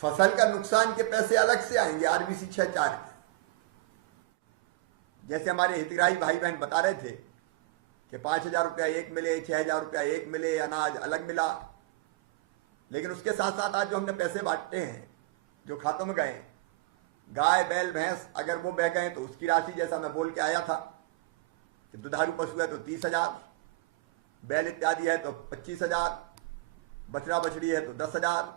फसल का नुकसान के पैसे अलग से आएंगे आरबीसी 6-4 के। जैसे हमारे हितग्राही भाई बहन बता रहे थे कि 5,000 रुपया एक मिले, 6,000 रुपया एक मिले, अनाज अलग मिला। लेकिन उसके साथ साथ आज जो हमने पैसे बांटे हैं, जो खातों में गए, गाय बैल भैंस अगर वो बह गए तो उसकी राशि, जैसा मैं बोल के आया था कि दुधारू पशु है तो 30,000, बैल इत्यादि है तो 25,000, बछड़ा बछड़ी है तो 10,000,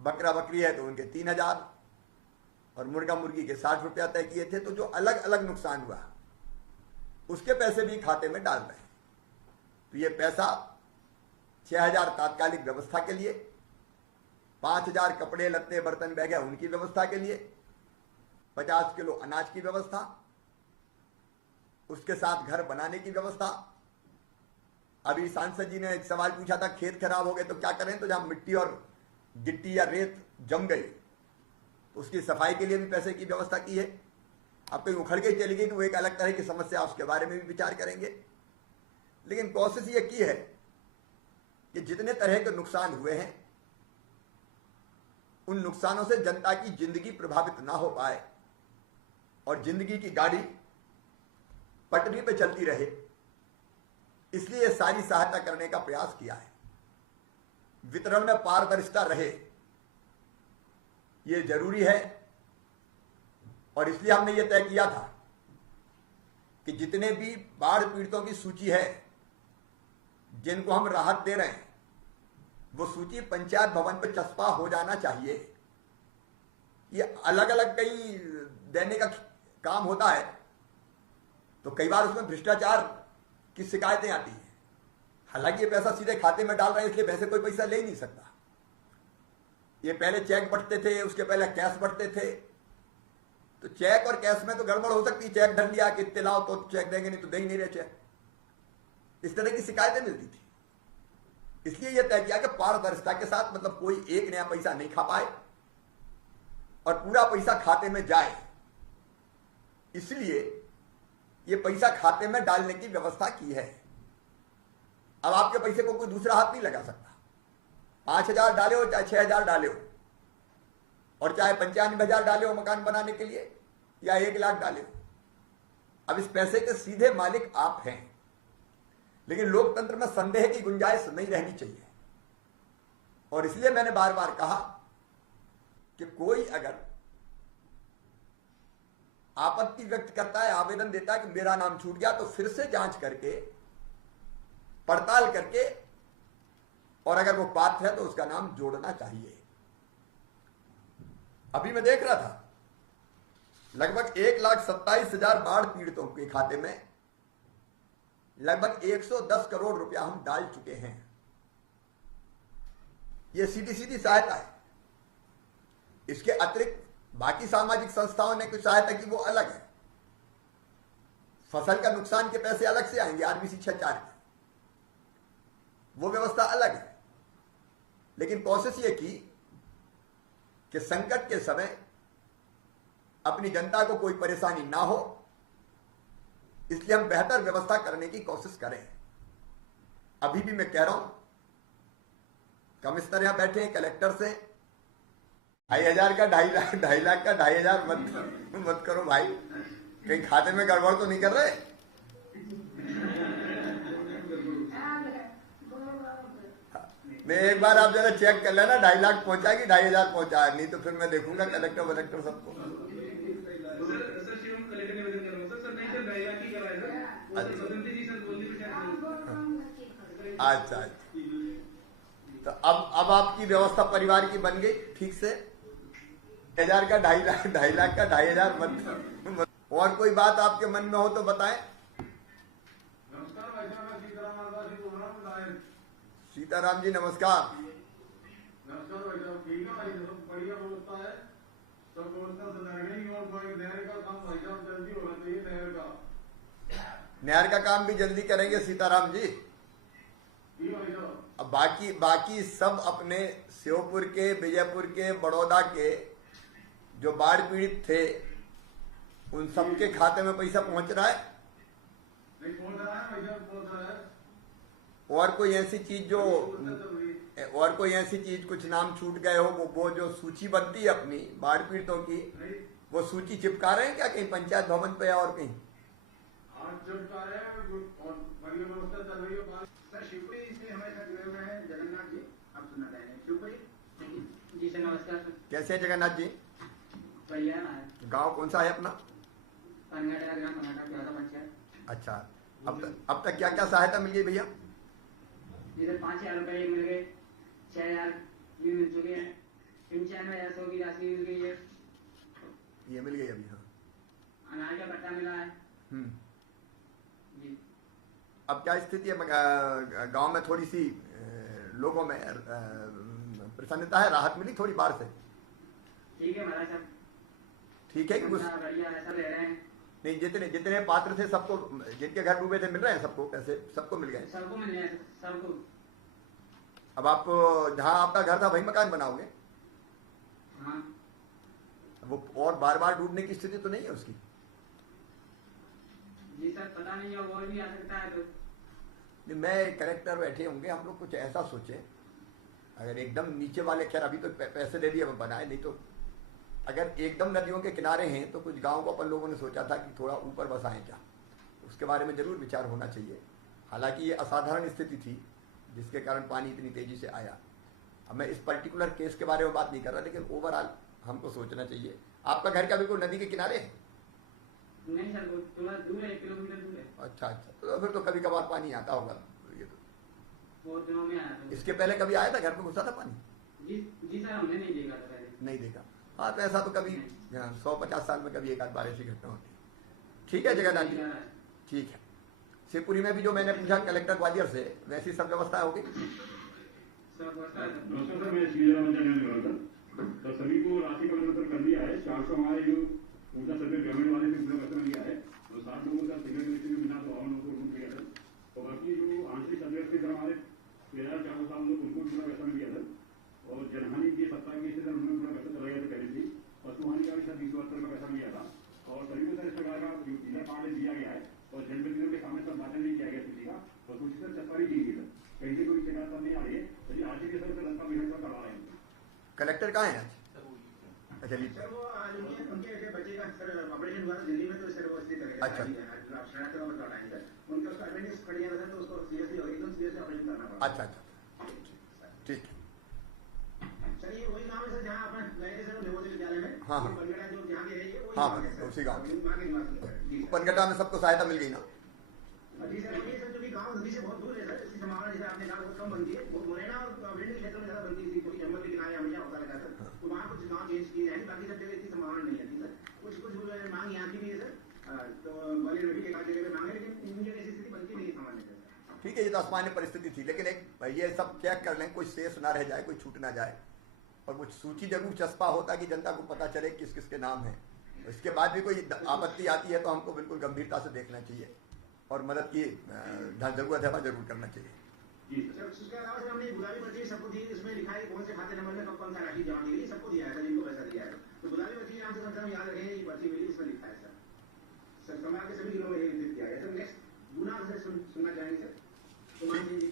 बकरा बकरी है तो उनके 3,000 और मुर्गा मुर्गी के 60 रुपया तय किए थे। तो जो अलग अलग नुकसान हुआ उसके पैसे भी खाते में डाल रहे हैं। तो ये पैसा 6,000 तात्कालिक व्यवस्था के लिए, 5,000 कपड़े लत्ते बर्तन बैग है उनकी व्यवस्था के लिए, 50 किलो अनाज की व्यवस्था, उसके साथ घर बनाने की व्यवस्था। अभी सांसद जी ने एक सवाल पूछा था, खेत खराब हो गए तो क्या करें, तो जहां मिट्टी और गिट्टी या रेत जम गई तो उसकी सफाई के लिए भी पैसे की व्यवस्था की है। अब कहीं उखड़ के चली गई तो वो एक अलग तरह की समस्या, उसके बारे में भी विचार करेंगे। लेकिन कोशिश ये की है कि जितने तरह के नुकसान हुए हैं उन नुकसानों से जनता की जिंदगी प्रभावित ना हो पाए और जिंदगी की गाड़ी पटरी पे चलती रहे, इसलिए सारी सहायता करने का प्रयास किया है। वितरण में पारदर्शिता रहे ये जरूरी है और इसलिए हमने ये तय किया था कि जितने भी बाढ़ पीड़ितों की सूची है जिनको हम राहत दे रहे हैं, वो सूची पंचायत भवन पर चस्पा हो जाना चाहिए। ये अलग अलग कई देने का काम होता है तो कई बार उसमें भ्रष्टाचार की शिकायतें आती हैं। हालांकि ये पैसा सीधे खाते में डाल रहे हैं, इसलिए वैसे कोई पैसा ले ही नहीं सकता। ये पहले चेक बंटते थे, उसके पहले कैश बंटते थे, तो चेक और कैश में तो गड़बड़ हो सकती है। चेक धर लिया कि इतने लाओ तो चेक देंगे, नहीं तो दे ही नहीं रहे चेक। इस तरह की शिकायतें मिलती थी। इसलिए यह तय किया कि पारदर्शिता के साथ, मतलब कोई एक नया पैसा नहीं खा पाए और पूरा पैसा खाते में जाए, इसलिए यह पैसा खाते में डालने की व्यवस्था की है। अब आपके पैसे को कोई दूसरा हाथ नहीं लगा सकता। 5,000 डाले हो चाहे 6,000 डाले हो और चाहे 95,000 डाले हो मकान बनाने के लिए या 1 लाख डाले हो, अब इस पैसे के सीधे मालिक आप हैं। लेकिन लोकतंत्र में संदेह की गुंजाइश नहीं रहनी चाहिए और इसलिए मैंने बार बार कहा कि कोई अगर आपत्ति व्यक्त करता है, आवेदन देता है कि मेरा नाम छूट गया, तो फिर से जांच करके, पड़ताल करके, और अगर वो पात्र है तो उसका नाम जोड़ना चाहिए। अभी मैं देख रहा था लगभग 1,27,000 बाढ़ पीड़ितों के खाते में लगभग 110 करोड़ रुपया हम डाल चुके हैं। ये सीधी सीधी सहायता है। इसके अतिरिक्त बाकी सामाजिक संस्थाओं ने कुछ सहायता की, वो अलग है। फसल का नुकसान के पैसे अलग से आएंगे आरबीसी 6-4 के, वो व्यवस्था अलग है। लेकिन कोशिश ये की कि संकट के समय अपनी जनता को कोई परेशानी ना हो, इसलिए हम बेहतर व्यवस्था करने की कोशिश करें। अभी भी मैं कह रहा हूं, कमिश्नर यहां बैठे हैं, कलेक्टर से 2,500 का 2.5 लाख का 2,500 मत करो भाई, कहीं खाते में गड़बड़ तो नहीं कर रहे। मैं एक बार आप जरा चेक कर लेना, 2.5 लाख पहुंचा कि 2,500 पहुंचा, नहीं तो फिर मैं देखूंगा कलेक्टर सबको। अच्छा, तो अब आपकी व्यवस्था परिवार की बन गई ठीक से। 1,000 का 2.5 लाख का 2,500 मत। और कोई बात आपके मन में हो तो बताएं। सीताराम जी नमस्कार। नमस्कार भाई साहब, ठीक है भाई साहब, बढ़िया व्यवस्था है। सब व्यवस्था सुधारने और कोई नहर का काम भाई साहब जल्दी होना चाहिए। नहर का काम भी जल्दी करेंगे सीताराम जी। अब बाकी सब अपने श्योपुर के, विजयपुर के, बड़ौदा के जो बाढ़ पीड़ित थे उन सबके खाते में पैसा पहुंच रहा है? नहीं पहुंच रहा है भाई साहब, पहुंच रहा है। और कोई ऐसी चीज जो और कोई ऐसी चीज कुछ नाम छूट गए हो, वो जो सूची बनती है अपनी बाढ़ पीड़ितों की, नहीं, वो सूची चिपका रहे हैं क्या कहीं पंचायत भवन पे या और कहीं? आज चिपका रहे हैं और बड़ी व्यवस्था चल रही है बात। सर शिवपुरी से हमारे साथ जुड़े हुए हैं जगन्नाथ जी, आप सुनना चाहेंगे शिवपुरी? जी सर नमस्कार सर। कैसे है जगन्नाथ जी? बढ़िया है। गांव कौन सा है अपना? पनघटा ग्राम पनघटा प्यादा पंचायत। अच्छा, अब तक क्या क्या सहायता मिल गई भैया? जी सर 5,000 रुपये मिल गए, 6,000 भी मिल चुके हैं, 95,100 की राशि मिल गई है, ये मिल गई अभी? हाँ। अनाज का कट्टा मिला है जी। अब क्या स्थिति है गांव में? थोड़ी सी लोगों में प्रसन्नता है, राहत मिली थोड़ी बाढ़ से? ठीक है महाराज साहब, ठीक है कि कुछ बढ़िया ऐसा ले रहे हैं। नहीं? जितने जितने पात्र थे सबको, जिनके घर डूबे थे, मिल रहे हैं सबको? पैसे सबको मिल गए? सबको मिल गए सबको। अब आप जहाँ आपका घर था वही मकान बनाओगे? हाँ वो और बार बार डूबने की स्थिति तो नहीं है उसकी? जी सर पता नहीं है, और भी आ सकता है तो। नहीं, मैं कलेक्टर बैठे होंगे, हम लोग कुछ ऐसा सोचे, अगर एकदम नीचे वाले, खैर अभी तो पैसे दे दिए बनाए, नहीं तो अगर एकदम नदियों के किनारे हैं तो कुछ गांव को अपन लोगों ने सोचा था कि थोड़ा ऊपर बसाएं क्या, उसके बारे में जरूर विचार होना चाहिए। हालांकि ये असाधारण स्थिति थी जिसके कारण पानी इतनी तेजी से आया। अब मैं इस पर्टिकुलर केस के बारे में बात नहीं कर रहा, लेकिन ओवरऑल हमको सोचना चाहिए। आपका घर क्या बिल्कुल नदी के किनारे है? नहीं सर वो थोड़ा दूर है, 1 किलोमीटर दूर है। अच्छा अच्छा, तो फिर तो कभी कभार पानी आता होगा। ये तो बहुत दिनों में आया था। इसके पहले कभी आया था घर में, घुसा था पानी? जी सर हमने नहीं देखा था पहले। नहीं देखा? हाँ, तो ऐसा तो कभी 100-50 साल में कभी एक आध बार ऐसी घटना होती है। ठीक है जगन्नाथ जी, ठीक है। शिवपुरी में भी जो मैंने पूछा कलेक्टर ग्वालियर से, वैसी सब व्यवस्था होगी? नमस्कार सर, मैं श्री राम चंद्र तो सभी को राशि का वितरण कर दिया है। 400 हमारे जो ऊर्जा सर्वे ग्रामीण वाले से पूरा पैसा लिया है, और 60 लोगों का सिविल लिस्ट में मिला तो 52 लोगों को किया था। और बाकी जो आंशिक सर्वे के हमारे 13,400 लोग उनको पूरा पैसा मिल गया था। और जनहानि की 27 की स्थिति उन्होंने पूरा पैसा चला गया था पहले से। पशुहानि का भी सर 20 का पैसा मिला था। और सभी को सर इस प्रकार का जिला कार्ड दिया गया है, और जनप्रतिनिधियों के सामने सब बातें नहीं किया गया किसी का, और कुछ सर चप्पा दी गई सर, कहीं से कोई शिकायत नहीं आ रही है। तो आज के सर रास्ता विधान करवा रहे हैं। कलेक्टर कहाँ है आज? अच्छा लीड। सर वो आज उनके बच्चे का सर ऑपरेशन हुआ था दिल्ली में, तो सर वो स्थित है। अच्छा। शरारत का बताना है सर, उनके उसका अटेंडेंस पड़ गया था, तो उसको सीरियसली एकदम सीरियसली ऑपरेशन करना पड़ा। अच्छा अच्छा, ठीक है। सर ये वही गाँव है सर जहाँ अपन गए थे सर नवोदय विद्यालय में। हाँ, हाँ। बनगढ़ा जो जहाँ के है ये वही हाँ, गाँव है सर। उसी गाँव के। वहाँ के निवासी सर। जी सर। पनगटा में सबको सहायता मिल गई ना? जी सर, ये सर क्योंकि गाँव नदी से बहुत दूर है सर, इसकी संभावना जैसे आपने कहा बहुत कम बनती है। वो मुरैना और विंड क्षेत्र में ज्यादा बनती थी, क्योंकि जंगल के किनारे हमेशा होता रहता है सर। तो वहाँ कुछ गाँव चेंज किए जाएंगे, बाकी सब जगह इतनी संभावना नहीं रहती सर। कुछ मांग यहाँ की भी है सर, तो ग्वालियर में भी एक आध जगह पे मांग है, लेकिन इन जगह ऐसी स्थिति बनती नहीं है सामान्य सर। ठीक है, ये तो असामान्य परिस्थिति थी, लेकिन एक ये सब चेक कर लें, कोई शेष ना रह जाए, कोई छूट ना जाए, और कुछ सूची जरूर चस्पा होता कि जनता को पता चले किस किस के नाम है। इसके बाद भी कोई आपत्ति आती है तो हमको बिल्कुल गंभीरता से देखना चाहिए, और मदद की जहाँ जरूरत है वहाँ जरूर करना चाहिए। सर उसके अलावा सर हमने गुलाबी पर्ची सबको दी, इसमें लिखा है कौन से खाते नंबर में कब कौन सा राशि जमा की गई, सबको दिया है सर, इनको पैसा दिया है। तो गुलाबी पर्ची नाम से संख्या याद रखें, ये पर्ची मिली, इसमें लिखा है सर। सर समाज के सभी जिलों में ये किया है सर। नेक्स्ट गुना से सुनना चाहेंगे सर, कुमार सिंह जी।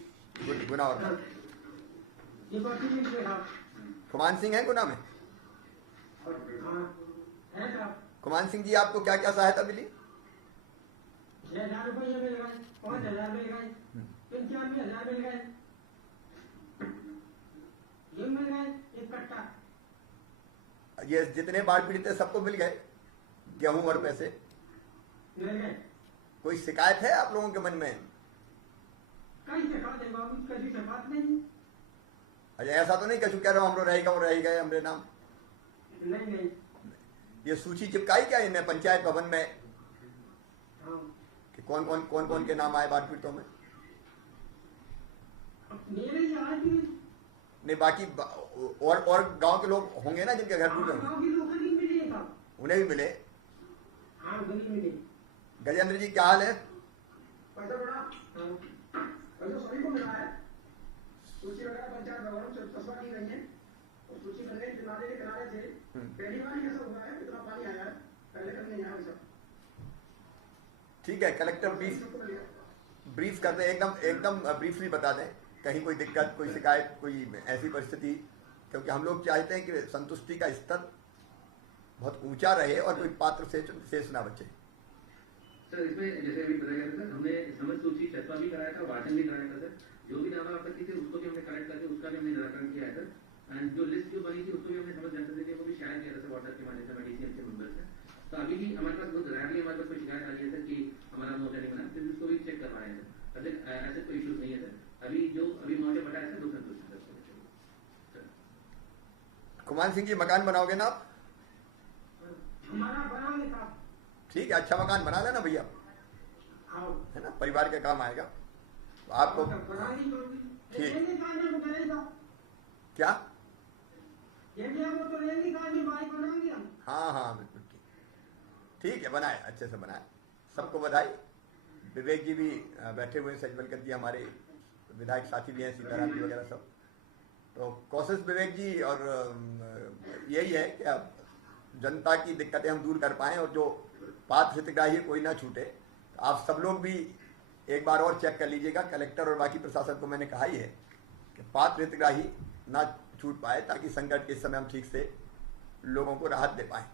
गुना और ये पर्ची मिल गई कुमान सिंह है गुना में? है सर। कुमान सिंह जी, आपको क्या क्या सहायता मिली? 6,000 रुपये मिल गए, 5,000 मिल गए, 95,000 मिल गए, ये मिल गए 1 कट्टा। ये जितने बाढ़ पीड़ित है सबको मिल गए गेहूं और पैसे? मिल गए। कोई शिकायत है आप लोगों के मन में? कहीं से बात है बाबू, कहीं से बात नहीं। अच्छा, ऐसा तो नहीं कछु कह रहा हूँ हम रह गए हमरे नाम? नहीं नहीं। ये सूची चिपकाई क्या इन्हें पंचायत भवन में हाँ। कि कौन कौन के नाम आए बाढ़ पीड़ितों में? मेरे यहाँ की नहीं, बाकी और गांव के लोग होंगे ना जिनके घर डूबे होंगे, गाँव के लोग नहीं मिले था। उन्हें भी मिले? हाँ उन्हें मिले। गजेंद्र जी क्या हाल है? पैसा बड़ा पैसा सभी को मिला है। सूची वगैरह पंचायत भवन से तस्वीर की गई है, और सूची बनने के किनारे से पहली बार ही ऐसा हुआ है, इतना पानी आया है, पहले कभी नहीं आया सब। ठीक है, कलेक्टर ब्रीफ करते एकदम ब्रीफली बता दें कहीं कोई दिक्कत, कोई शिकायत, कोई ऐसी परिस्थिति, क्योंकि हम लोग चाहते हैं कि संतुष्टि का स्तर बहुत ऊंचा रहे और कोई पात्र शेष ना बचे। सर इसमें जैसे अभी बताया गया था सर, हमने समझ सूची फैसला भी कराया था, वाचन भी कराया था सर, जो भी नाम आपत्ति थे उसको भी हमने करेक्ट करके उसका भी हमने निराकरण किया है सर। एंड जो लिस्ट जो बनी थी उसको भी हमने समझ जनता को भी शेयर किया था सर व्हाट्सएप के माध्यम से डीसीएम के मेंबर से। तो अभी भी हमारे पास बहुत रैली हमारे पास कोई शिकायत आ रही है सर कि हमारा मोर्चा नहीं बना, फिर उसको भी चेक करवाए हैं सर। ऐसे कोई इश्यूज नहीं है सर। अभी जो अभी मोर्चा बटा है सर, दो संतुष्ट सर। कुमार सिंह जी, मकान बनाओगे ना आप? हमारा बनाओगे साहब। ठीक है, अच्छा मकान बना लेना भैया, है ना, परिवार के काम आएगा आपको। ठीक, क्या? हाँ हाँ बिल्कुल ठीक है, बनाए, अच्छे से बनाए, सबको बधाई। विवेक जी भी बैठे हुए हैं, सजबलकर जी हमारे विधायक साथी भी हैं, सीताराम जी वगैरह सब। तो कोशिश विवेक जी और यही है कि अब जनता की दिक्कतें हम दूर कर पाएं और जो पात्र हितग्राही कोई ना छूटे। तो आप सब लोग भी एक बार और चेक कर लीजिएगा, कलेक्टर और बाकी प्रशासन को मैंने कहा ही है कि पात्र हितग्राही ना छूट पाए, ताकि संकट के समय हम ठीक से लोगों को राहत दे पाए।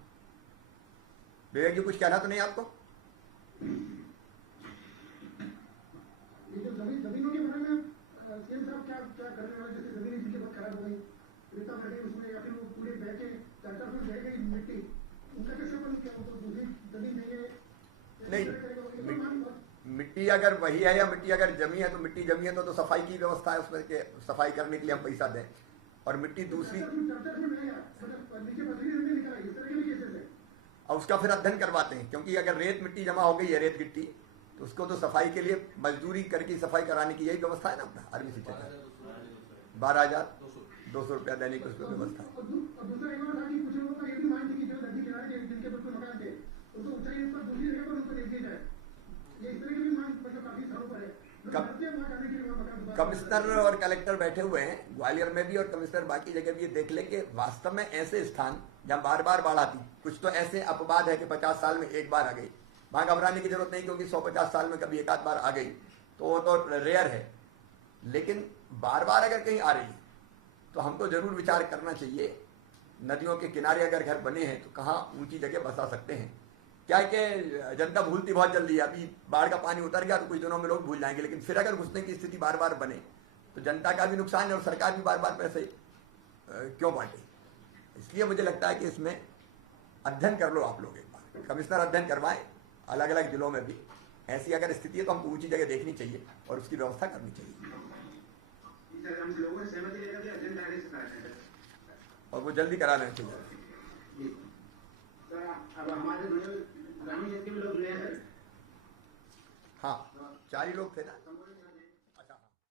विवेक जी, कुछ कहना तो नहीं आपको? ये जो जमीनों के बारे में सीएम साहब क्या क्या करने वाले, जैसे जमीन जिनकी बहुत खराब हो गई, रेता भर गई उसमें, या फिर वो पूरे बह के 4-4 फुट बह गई मिट्टी, उनका कैसे अपन क्या उनको दूसरी जमीन देंगे? नहीं, मिट्टी अगर वही है या मिट्टी अगर जमी है, तो मिट्टी जमी है तो सफाई की व्यवस्था है उसमें के सफाई करने के लिए हम पैसा दें, और मिट्टी दूसरी और उसका फिर अध्ययन करवाते हैं। क्योंकि अगर रेत मिट्टी जमा हो गई है, रेत गिट्टी, तो उसको तो सफाई के लिए मजदूरी करके सफाई कराने की यही व्यवस्था है ना अपना आर्मी शिक्षा का। 12,200 रुपया देने की उसमें व्यवस्था है। कमिश्नर और कलेक्टर बैठे हुए हैं ग्वालियर में भी, और कमिश्नर बाकी जगह भी ये देख ले कि वास्तव में ऐसे स्थान जहाँ बार बार बाढ़ आती, कुछ तो ऐसे अपवाद है कि 50 साल में एक बार आ गई, वहां घबराने की जरूरत नहीं, क्योंकि 150 साल में कभी एक आध बार आ गई तो वो तो रेयर है। लेकिन बार बार अगर कहीं आ रही है तो हमको जरूर विचार करना चाहिए। नदियों के किनारे अगर घर बने हैं तो कहाँ ऊंची जगह बसा सकते हैं। क्या है कि जनता भूलती बहुत जल्दी है, अभी बाढ़ का पानी उतर गया तो कुछ दिनों में लोग भूल जाएंगे, लेकिन फिर अगर घुसने की स्थिति बार बार बने तो जनता का भी नुकसान है और सरकार भी बार बार पैसे क्यों बांटे। इसलिए मुझे लगता है कि इसमें अध्ययन कर लो आप लोग, एक बार कमिश्नर अध्ययन करवाएं अलग अलग जिलों में भी। ऐसी अगर स्थिति है तो हमको ऊंची जगह देखनी चाहिए और उसकी व्यवस्था करनी चाहिए, और वो जल्दी करा लेना चाहिए। अब हमारे ग्रामीण क्षेत्र में लोग, हाँ 4 ही लोग थे ना।